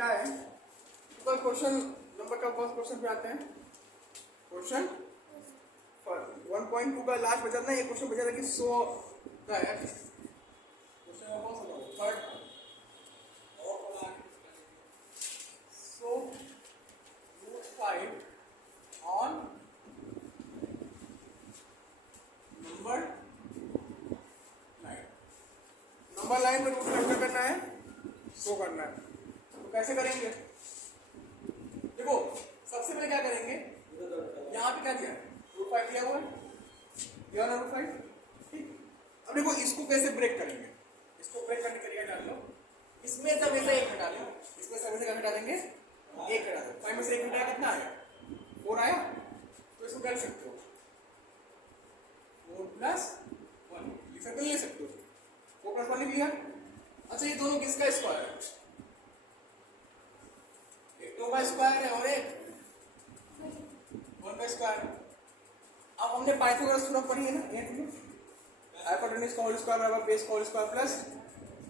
क्या है तो क्वेश्चन नंबर का फर्स्ट क्वेश्चन पे आते हैं। क्वेश्चन 1.2 का लास्ट बचा ना, ये क्वेश्चन बचा था कि 100 का है क्वेश्चन नंबर कौन सा था third. So root 5 on number line, number line में रूट फाइव करना है, शो करना है। तो कैसे करेंगे? देखो सबसे पहले क्या करेंगे, यहाँ पे क्या दिया रूट 5 दिया हुआ है, दिया ना रूट 5, ठीक। अब देखो इसको कैसे ब्रेक करेंगे, इसको ब्रेक करने का तरीका जान लो। इसमें जब ऐसा एक हटा दो, इसमें सब ऐसे क्या हटा देंगे, एक हटा दो। 5 में से एक हटाया कितना आया, 4 आया। तो इसको कर सकते हो 4 + 1 लिख सकते हो, ले सकते हो 4 + 1 लिख लिया। अच्छा ये दोनों किसका स्क्वायर है, एक 2 का स्क्वायर है और एक 1 का स्क्वायर। अब हमने पाइथागोरस थ्योरम पढ़ी है ना, हाइपोटेन्यूज का होल स्क्वायर बराबर बेस का होल स्क्वायर प्लस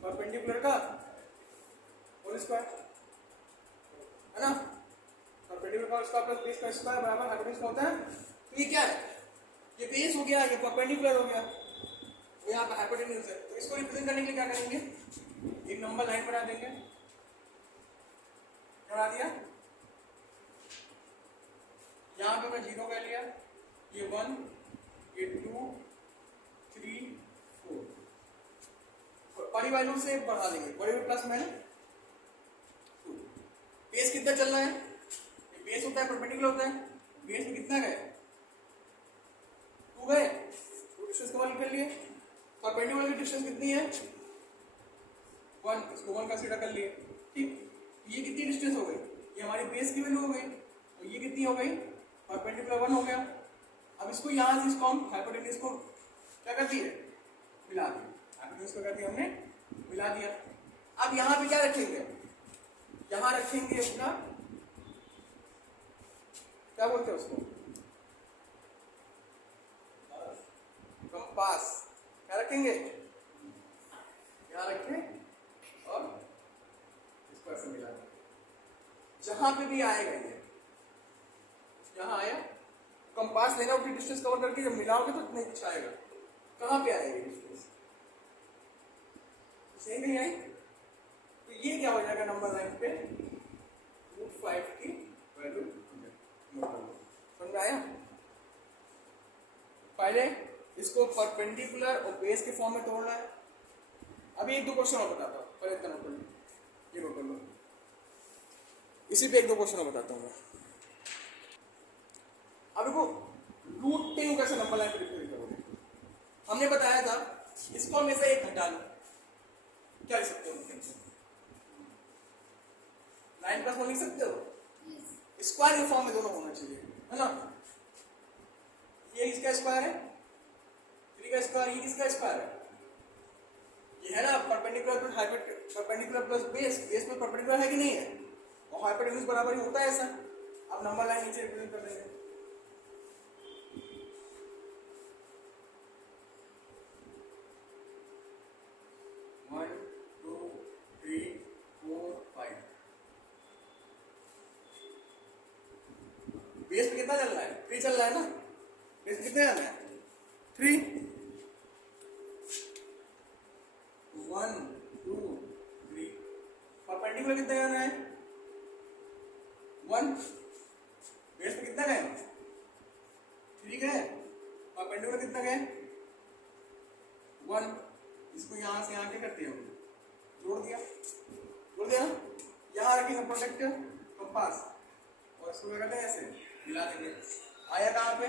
परपेंडिकुलर का होल स्क्वायर, है ना। परपेंडिकुलर का होल स्क्वायर प्लस बेस का स्क्वायर बराबर हाइपोटेन्यूज का होता है। तो ये क्या है, ये बेस हो गया, ये परपेंडिकुलर हो गया, वो यहाँ पे हाइपोटेन्यूज है। तो इसको रिप्रेजेंट करने के लिए क्या करेंगे, एक नंबर लाइन बना देंगे। बना दिया, यहाँ पे मैं 0 कर लिया, ये 1, ये 2, 3, 4, बड़ी वैल्यू से बढ़ा देंगे, बड़ी वैल्यू प्लस में 2। बेस कितना चलना है, ये बेस होता है परपेंडिकुलर होता है, बेस में कितना गए 2 गए, तो डिस्टेंस को 1 कर लिए। परपेंडिकुलर की डिस्टेंस कितनी है 1, इसको 1 कंसीडर कर लिए, ठीक। ये कितनी डिस्टेंस हो गई, ये हमारी बेस की वैल्यू हो गई, और ये कितनी हो गई परपेंडिकुलर 1 हो गया। अब इसको यहाँ से इसको हम हाइपोटेन्यूज को क्या कर दिए, मिला दिया, हाइपोटेन्यूज को कर दिया हमने मिला दिया। अब यहाँ पे क्या रखेंगे, यहाँ रखेंगे अपना क्या बोलते हैं उसको, कंपास। क्या रखेंगे, यहाँ रखें और इसको ऐसे मिला दें। जहां पे भी आएगा ये, यहाँ आया कंपास लेना, उसकी डिस्टेंस कवर करके जब मिलाओगे तो नहीं कुछ आएगा। कहाँ पे आएगी डिस्टेंस, सही नहीं आई, तो ये क्या हो जाएगा नंबर लाइन पे रूट 5 की वैल्यू। समझ आया? पहले इसको परपेंडिकुलर और बेस के फॉर्म में तोड़ना है। अभी 1-2 क्वेश्चन और बताता हूँ, पहले इतना नोट कर लो, ये नोट कर लो, इसी पे 1-2 क्वेश्चन और बताता हूँ मैं। अब देखो रूट 10 कैसे नंबर लाइन पे रिप्रेजेंट करोगे, हमने बताया था इसको हमेशा एक घटा लो, क्या लिख सकते हो, लाइन प्लस 1 लिख सकते हो, स्क्वायर के फॉर्म में दोनों होना चाहिए, है ना। ये इसका स्क्वायर है, 3 का स्क्वायर, ये किसका स्क्वायर है, ये है ना perpendicular plus perpendicular plus base, base में परपेंडिकुलर है कि नहीं है, और हाइपोटेन्यूज बराबर ही होता है ऐसा। अब नंबर लाइन नीचे रिप्रेजेंट कर देंगे, बेस पे कितना चल रहा है, 3 चल रहा है ना, बेस पे कितना चल रहा है 3, 1 2 3, परपेंडिकुलर कितना जाना है 1, बेस पे कितना गए 3 गए, परपेंडिकुलर कितना गए 1। इसको यहाँ से यहाँ क्या करते हैं, जोड़ दिया ना, यहाँ रखेंगे प्रोटेक्टर कंपास और इसको क्या करते हैं ऐसे मिला देंगे। आया कहाँ पे,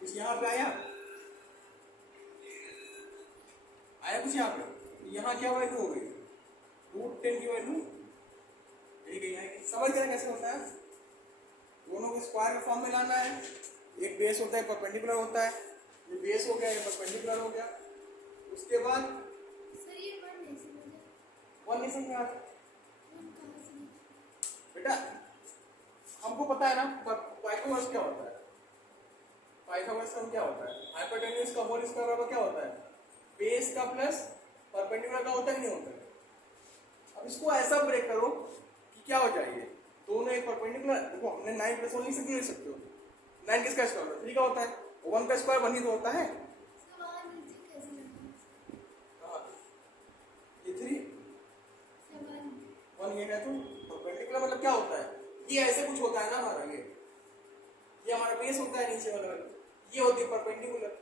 कुछ यहाँ पे आया कुछ यहाँ पे, यहाँ क्या वैल्यू हो गई रूट 10 की वैल्यू यही गई आएगी। समझ गए कैसे होता है, दोनों को स्क्वायर के फॉर्म में लाना है, एक बेस होता है परपेंडिकुलर होता है, ये बेस हो गया, ये परपेंडिकुलर हो गया। उसके बाद वन नहीं समझ आता बेटा, हमको पता है ना पाइथागोरस क्या होता है, पाइथागोरस का क्या होता है, हाइपोटेन्यूज का होल स्क्वायर बराबर क्या होता है, बेस का प्लस परपेंडिकुलर का होता है कि नहीं होता है। अब इसको ऐसा ब्रेक करो कि क्या हो जाएगी, दोनों एक परपेंडिकुलर। देखो हमने 9 + 1 लिख सकते हो, 9 किसका स्क्वायर होता है, 3 का होता है, 1 का स्क्वायर 1 ही तो होता है। ये 3 1 ये है तो परपेंडिकुलर मतलब क्या होता है, ये ऐसे कुछ होता है ना हमारा, ये हमारा बेस होता है नीचे वाला, ये होती है परपेंडिकुलर,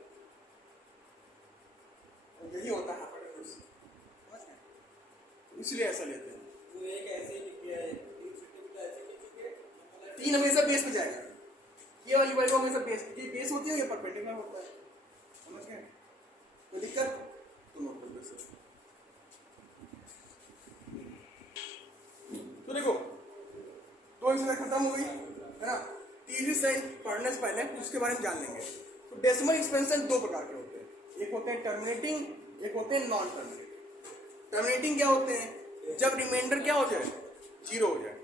यही होता है हाइपोटेन्यूज, समझ गए, इसलिए ऐसा लेते हैं। वो एक ऐसे ही लिख दिया है, 3 हमेशा बेस पे जाएगा, ये वाली वैल्यू हमेशा बेस, ये बेस होती है, ये परपेंडिकुलर होता है, समझ गए। तो दिक्कत तो नोट कर दो। तो देखो 2 एक्सरसाइज खत्म हो गई है ना। तीसरी साइज पढ़ने से पहले उसके बारे में जान लेंगे। तो डेसिमल एक्सपेंशन 2 प्रकार के होते हैं, एक होते हैं टर्मिनेटिंग, एक होते हैं नॉन टर्मिनेटिंग। टर्मिनेटिंग क्या होते हैं, जब रिमाइंडर क्या हो जाए, 0 हो जाए।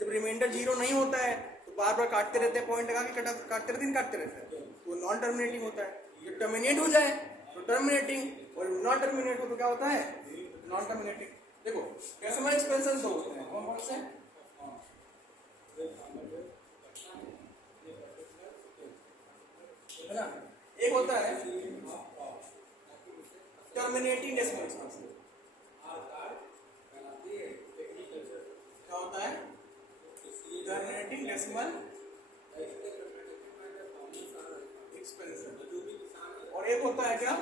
जब रिमाइंडर 0 नहीं होता है तो बार बार काटते रहते हैं, पॉइंट लगा के काटते रहते हैं, तो नॉन टर्मिनेटिंग होता है। जब टर्मिनेट हो जाए तो टर्मिनेटिंग, और नॉन टर्मिनेट हो तो क्या होता है, नॉन टर्मिनेटिंग। देखो डेसिमल एक्सपेंशन 2 होते हैं, कौन कौन से, है ना। एक होता है टर्मिनेटिंग डेसिमल एक्सपेंशन, क्या होता है टर्मिनेटिंग डेसिमल एक्सपेंशन, और एक होता है क्या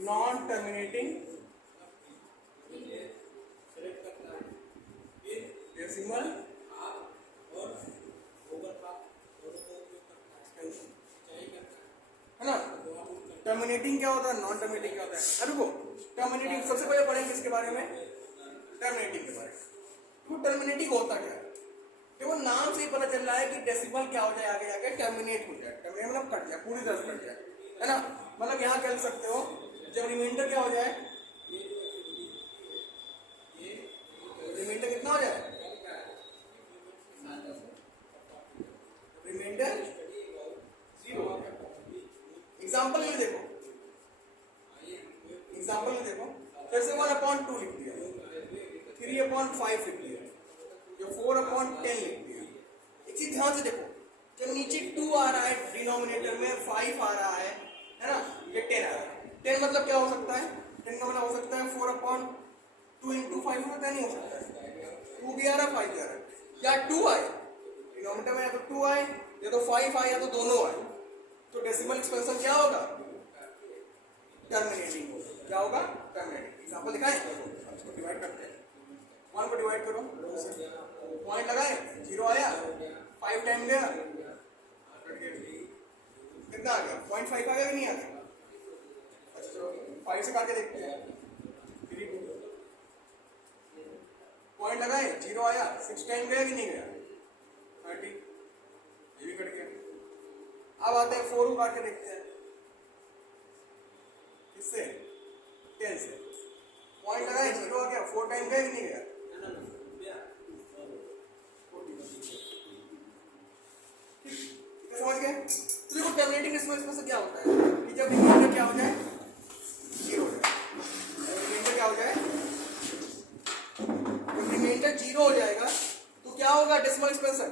नॉन टर्मिनेटिंग डेसिमल है ना। टर्मिनेटिंग क्या होता है, नॉन टर्मिनेटिंग क्या होता है। अब देखो टर्मिनेटिंग सबसे पहले पढ़ेंगे इसके बारे में, टर्मिनेटिंग के बारे में। तो टर्मिनेटिंग होता क्या है, देखो नाम से ही पता चल रहा है कि डेसिमल क्या हो जाए, आगे जाके टर्मिनेट हो जाए, टर्मिनेट मतलब कट जाए, पूरी तरह से कट जाए, है ना। मतलब यहाँ कह सकते हो जब रिमाइंडर क्या हो जाए, रिमाइंडर कितना हो जाए, रिमाइंडर 0 हो गया। एग्जाम्पल में देखो, एग्जाम्पल में देखो, फिर से 1/2 लिख दिया, 3/5 लिख दिया, या 4/10 लिख दिया। एक चीज ध्यान से देखो, जब नीचे 2 आ रहा है डिनोमिनेटर में, 5 आ रहा है ना, ये 10 आ रहा है। 10 मतलब क्या हो सकता है, 10 का मतलब हो सकता है 4/2 × 5 होता नहीं हो सकता है, 2 भी आ रहा है 5 भी आ रहा है, या 2 आए डिनोमिनेटर में, या तो 2 आए या तो 5 आए या तो दोनों आए, तो डेसिमल एक्सपेंशन क्या होगा, टर्मिनेटिंग होगा। क्या होगा, टर्मिनेटिंग। एग्जांपल दिखाएं, इसको डिवाइड करते हैं, 1 को डिवाइड करो, पॉइंट लगाए 0 आया, 5 टाइम लिया, कितना आ गया, 0.5 आ गया कि नहीं आ गया। अच्छा चलो 5 से काट के देखते हैं, 3 पॉइंट लगाए 0 आया, 6 टाइम गया कि नहीं गया, 30, ये भी कट गया। अब आते हैं 4 को काट के देखते हैं, किससे, 10 से, पॉइंट लगाए 0 आ गया, 4 टाइम गया कि नहीं गया, समझ गए। तो देखो टर्मिनेटिंग डेसिमल से क्या होता है कि जब रिमाइंडर क्या हो जाए, 0 हो जाए, रिमाइंडर क्या हो जाए, जब रिमाइंडर 0 हो जाएगा तो क्या होगा, डेसिमल एक्सपेंशन,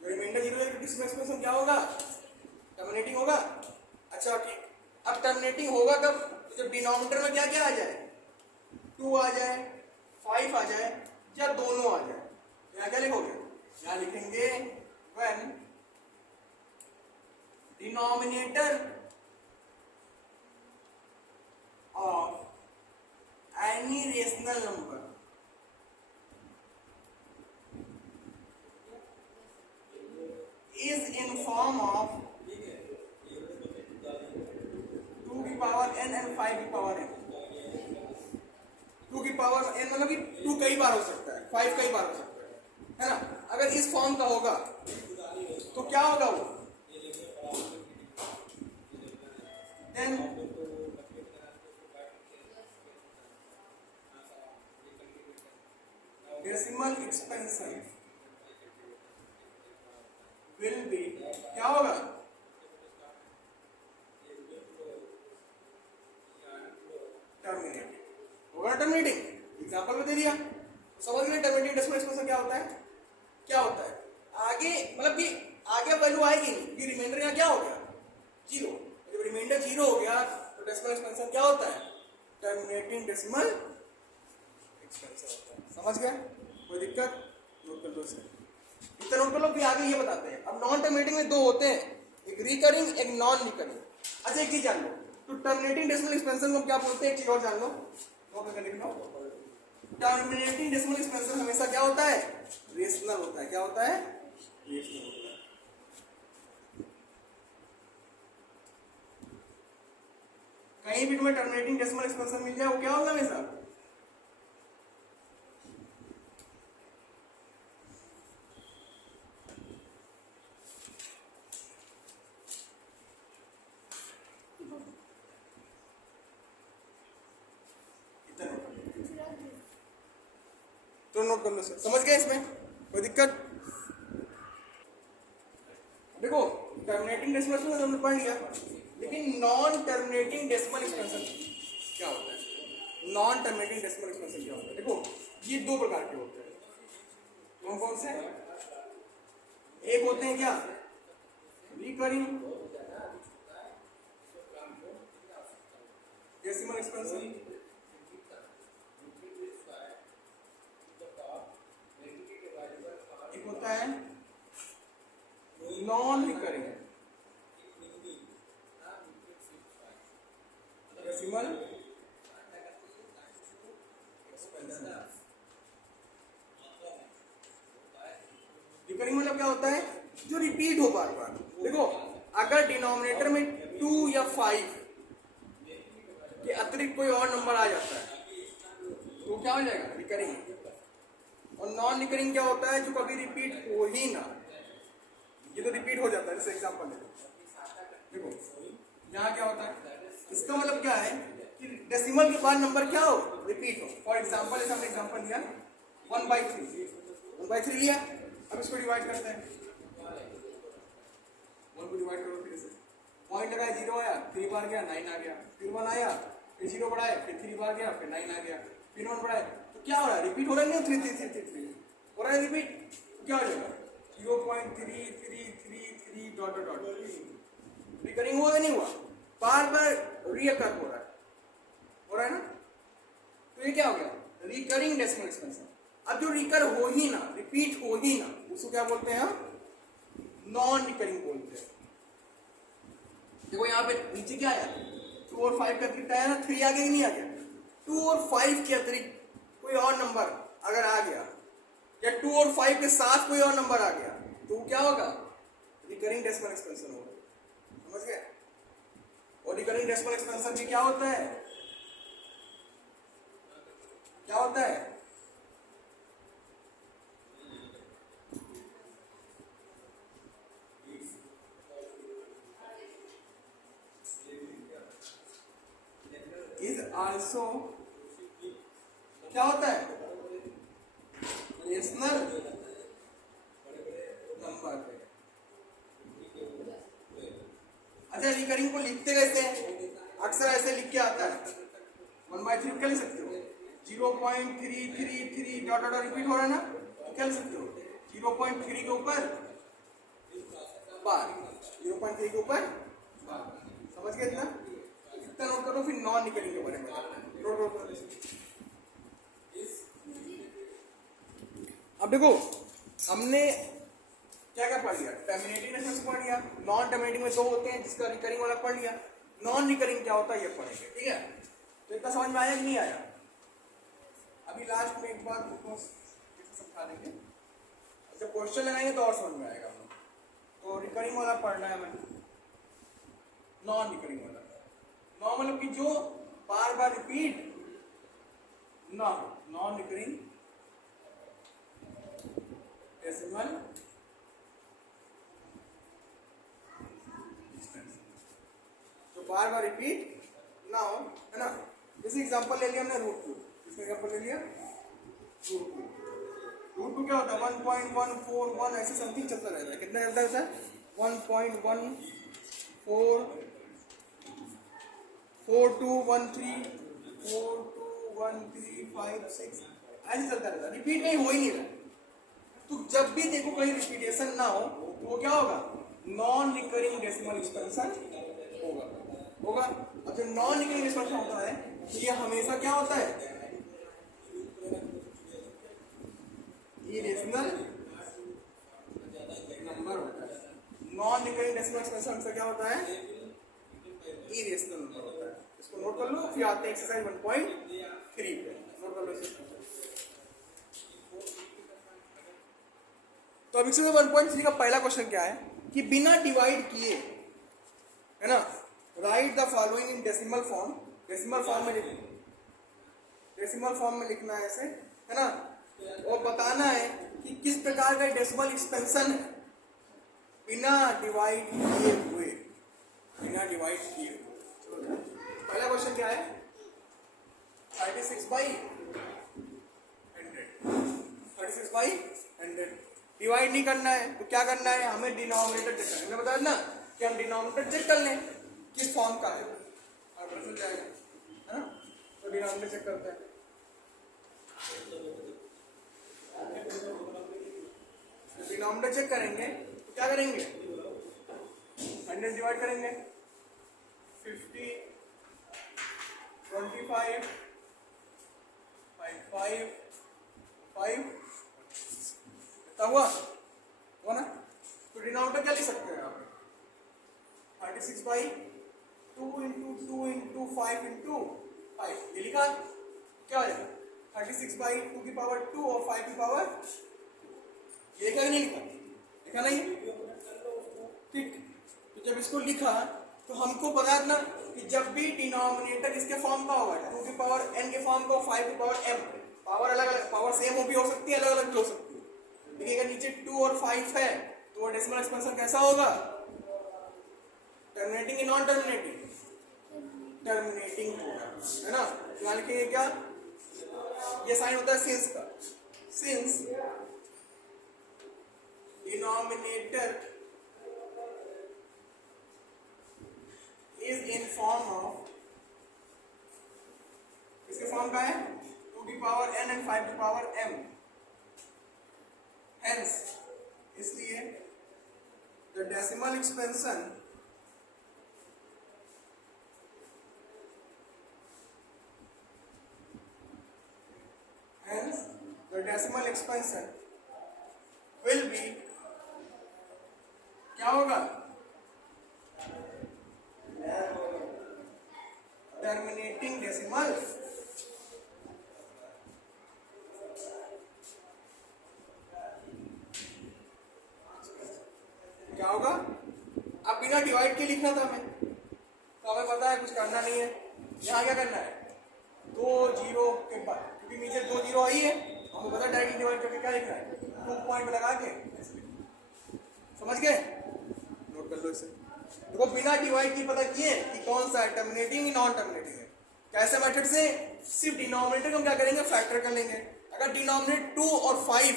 जब रिमाइंडर 0 हो जाएगा डेसिमल एक्सपेंशन क्या होगा, टर्मिनेटिंग होगा। अच्छा ठीक, अब टर्मिनेटिंग होगा कब, जब डिनोमिनेटर में क्या क्या आ जाए, 2 आ जाए, 5 आ जाए, या दोनों आ जाए। यहाँ क्या लिखोगे, यहाँ लिखेंगे when denominator of any rational number is in form of 2 की पावर n and 5 की पावर n। 2 की पावर n मतलब कि 2 कई बार हो सकता है, 5 कई बार हो सकता है ना। अगर इस फॉर्म का होगा तो क्या होगा वो, then decimal expansion will be, क्या होगा, टर्मिनेटिंग एग्जांपल में दे दिया, समझ गए टर्मिनेटिंग डेसिमल एक्सप्रेशन क्या होता है, क्या होता है। आगे मतलब कि आगे वैल्यू आएगी नहीं, ये रिमाइंडर यहाँ क्या हो गया, जीरो। जब रिमाइंडर जीरो हो गया तो डेसिमल एक्सपेंशन क्या होता है, टर्मिनेटिंग डेसिमल एक्सपेंशन होता है। समझ गए, कोई दिक्कत, नोट कर लो इसे, इतना नोट कर लो। फिर आगे ये बताते हैं। अब नॉन टर्मिनेटिंग में दो होते हैं, एक रिकरिंग एक नॉन रिकरिंग। अच्छा एक चीज जान लो, तो टर्मिनेटिंग डेसिमल एक्सपेंशन को क्या बोलते हैं, एक चीज और जान लो, नोट करके लिख लो। टर्मिनेटिंग डेसिमल एक्सपेंशन हमेशा क्या होता है, रेशनल होता है। क्या होता है, रेशनल होता है। कहीं भी तुम्हें टर्मिनेटिंग डेसिमल एक्सपेंशन मिल जाए वो क्या होगा हमेशा, तो नोट कर लो सर, समझ गए इसमें कोई दिक्कत। देखो टर्मिनेटिंग डेसिमल एक्सपेंशन हमने पढ़ लिया, लेकिन नॉन टर्मिनेटिंग डेसिमल एक्सपेंशन क्या होता है, नॉन टर्मिनेटिंग डेसिमल एक्सपेंशन क्या होता है। देखो ये दो प्रकार के होते हैं, कौन कौन से, एक होते हैं क्या, रिकरिंग डेसिमल एक्सपेंशन, एक होता है non recurring decimal expansion. Recurring मतलब क्या होता है, जो रिपीट हो बार बार। देखो अगर डिनोमिनेटर में 2 या 5 के अतिरिक्त कोई और नंबर आ जाता है तो क्या हो जाएगा, रिकरिंग। और नॉन रिकरिंग क्या होता है, जो कभी रिपीट हो ही ना, ये तो रिपीट हो जाता है। जैसे एग्जांपल देखो यहाँ क्या होता है, इसका मतलब क्या है कि डेसिमल के बाद नंबर क्या हो, रिपीट हो। फॉर एग्जांपल ऐसा हमने एग्जांपल लिया 1/3 लिया। अब इसको डिवाइड करते हैं, 1 को डिवाइड करो, फिर से पॉइंट लगाया, 0 आया, 3 बार गया 9 आ गया, फिर 1 आया, फिर 0 बढ़ाया, फिर 3 बार गया, फिर 9 आ गया, फिर 1 बढ़ाया, तो क्या हो रहा है, रिपीट हो रहा है नहीं, 3 3 3 3 3 हो रहा है रिपीट, तो क्या हो जाएगा 0.333 डॉट डॉट डॉट। रिकरिंग हुआ या नहीं हुआ, बार बार रीअकर हो रहा है ना, तो ये क्या हो गया, रिकरिंग डेसिमल एक्सपेंशन। अब जो रिकर हो ही ना, रिपीट हो ही ना, उसको क्या बोलते हैं हम, नॉन रिकरिंग बोलते हैं। देखो यहाँ पे नीचे क्या आया, 2 और 5 का अतिरिक्त आया ना, 3 आ गया कि नहीं आ गया, 2 और 5 के अतिरिक्त कोई और नंबर अगर आ गया, या 2 और 5 के साथ कोई और नंबर आ गया, तो क्या होगा, रिकरिंग डेसिमल एक्सपेंशन होगा। समझ गए। और रिकरिंग डेसिमल एक्सपेंशन भी क्या होता है, क्या होता है, इज आल्सो क्या होता है, रेशनल नंबर। अच्छा रिकरिंग को लिखते कैसे हैं, अक्सर ऐसे लिख के आता है, 1/3 क्या लिख सकते हो, 0.333 डॉट डॉट रिपीट हो रहा है ना, तो क्या लिख सकते हो, 0.3 के ऊपर बार, 0.3 के ऊपर बार। समझ गए इतना, इतना नोट करो। फिर नॉन रिकरिंग के बारे में नोट करो। अब देखो हमने क्या क्या पढ़ लिया, टर्मिनेटिंग डेसिमल पढ़ लिया, नॉन टर्मिनेटिंग में 2 होते हैं जिसका रिकरिंग वाला पढ़ लिया, नॉन रिकरिंग क्या होता है ये पढ़ेंगे, ठीक है। तो इतना समझ में आया कि नहीं आया, अभी लास्ट में एक बार समझा देंगे, जब क्वेश्चन लगाएंगे तो और समझ में आएगा। तो रिकरिंग वाला पढ़ना है हमें, नॉन रिकरिंग वाला, नॉन मतलब कि जो बार बार रिपीट ना हो, नॉन रिकरिंग डेसिमल जो बार बार रिपीट ना हो, है ना। जैसे एग्जांपल ले लिया हमने √2, इसका एग्जांपल ले लिया √2 क्या होता है, 1.141 ऐसे समथिंग चलता रहता है, कितना चलता रहता है, 1.144213 4213 1 3 5 6 ऐसे चलता रहता, रिपीट कहीं हो ही नहीं रहा। तो जब भी देखो कहीं रिपीटेशन ना हो तो वो क्या होगा, नॉन रिकरिंग डेसिमल एक्सपेंशन होगा। अब जब नॉन रिकरिंग एक्सपेंशन होता है तो ये हमेशा क्या होता है, इरेशनल नंबर होता है। नॉन रिकरिंग डेसिमल एक्सपेंशन से क्या होता है, इरेशनल नंबर होता है। इसको नोट कर लो, फिर आते हैं एक्सरसाइज 1.3 पे, नोट कर लो इसे। तो अब एक्सरसाइज 1.3 का पहला क्वेश्चन क्या है कि बिना डिवाइड किए, है ना, right the following in decimal form. Decimal form में लिखना है ऐसे, है ना, और बताना है कि किस प्रकार का डेसिमल एक्सपेंशन है बिना डिवाइड किए हुए। पहला क्वेश्चन क्या है, 36/100 डिवाइड नहीं करना है तो क्या करना है, हमें डिनोमिनेटर चेक करना है। बताया ना कि हम डिनोमिनेटर चेक कर लें किस फॉर्म का है, और पता चल जाएगा, है ना। तो डिनोमिनेटर चेक करते हैं, डिनोमिनेटर चेक करेंगे तो क्या करेंगे, 100 डिवाइड करेंगे 50 25 5 कितना हुआ ना। तो डिनोमिनेटर क्या लिख सकते हैं आप, 36/2 × 2 × 5 × 5, ये लिखा, क्या हो जाएगा 36/2 की पावर 2 और 5 की पावर, ये लिखा कि नहीं लिखा, लिखा नहीं, ठीक। तो जब इसको लिखा तो हमको पता है ना कि जब भी डिनोमिनेटर इसके फॉर्म का होगा 2 की पावर n के फॉर्म का, 5 की पावर m, पावर अलग अलग, पावर सेम भी हो सकती है, अलग अलग भी हो सकती है। देखिए अगर नीचे 2 और 5 है तो डेसिमल एक्सपेंशन कैसा होगा, टर्मिनेटिंग या नॉन टर्मिनेटिंग, टर्मिनेटिंग होगा, है ना। यहाँ लिखेंगे क्या, ये साइन होता है सिंस का, since denominator is in form of, इसके फॉर्म का है 2 की पावर n एंड 5 की पावर m, हेंस इसलिए the decimal expansion will be, क्या होगा, टर्मिनेटिंग डेसिमल, क्या होगा, अब बिना डिवाइड के लिखना था हमें, तो हमें पता है कुछ करना नहीं है। यहाँ क्या करना है, 2 0 के बाद, क्योंकि नीचे 2 0 आई है, हमको पता है डायरेक्टली डिवाइड करके क्या लिखना है, 2 पॉइंट लगा के, समझ गए, नोट कर लो इसे। देखो बिना डिवाइड की पता किए कि कौन सा है, टर्मिनेटिंग नॉन टर्मिनेटिंग है। कैसे मेथड से, सिर्फ डिनोमिनेटर को हम क्या करेंगे, फैक्टर कर लेंगे। अगर डिनोमिनेटर 2 और 5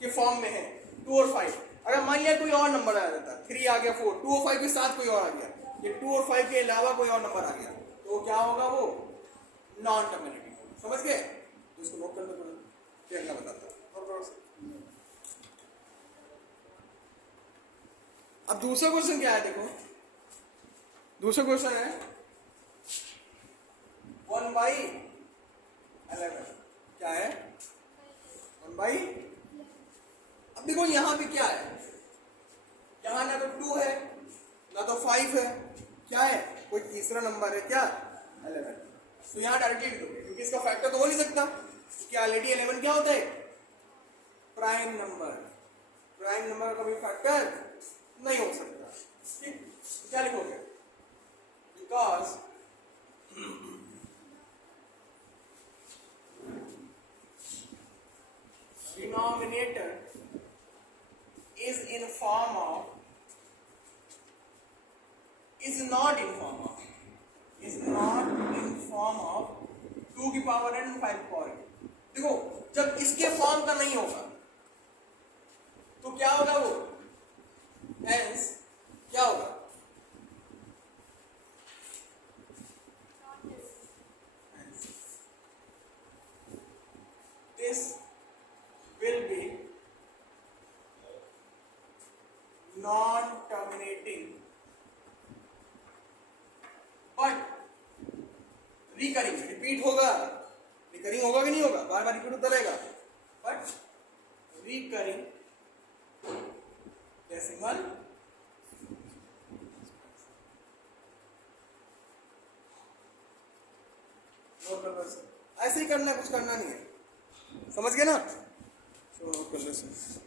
के फॉर्म में है, 2 और 5, अगर मान लिया कोई और नंबर आ जाता, 3 आ गया, 4, 2 और 5 के साथ कोई और आ गया, ये 2 और 5 के अलावा कोई और नंबर आ गया, तो क्या होगा, वो नॉन टर्मिनेटिंग होगा, समझ गए। तो इसको नोट कर लो, फिर अगला बताता हूं। अब दूसरा क्वेश्चन क्या है, देखो दूसरा क्वेश्चन है 1/11, क्या है 1/, अब देखो यहां भी क्या है, यहां ना तो 2 है ना तो 5 है, क्या है, कोई तीसरा नंबर है, क्या 11। तो यहां डायरेक्टली लिख दोगे क्योंकि इसका फैक्टर तो हो नहीं सकता, क्योंकि ऑलरेडी 11 क्या होता है, प्राइम नंबर, प्राइम नंबर का कभी फैक्टर नहीं हो सकता, ठीक। क्या लिखोगे, because denominator is in form of, is not in form of 2 की पावर n 5 की पावर n। देखो जब इसके फॉर्म का नहीं होगा तो क्या होगा, वो hence क्या होगा, non terminating but recurring, repeat होगा, रिकरिंग होगा कि नहीं होगा, बार बार रिपीट होता रहेगा, बट रिकरिंग डेसिमल नोट कर लो सर, ऐसे ही करना, कुछ करना नहीं है, समझ गए ना। नोट कर लो सर।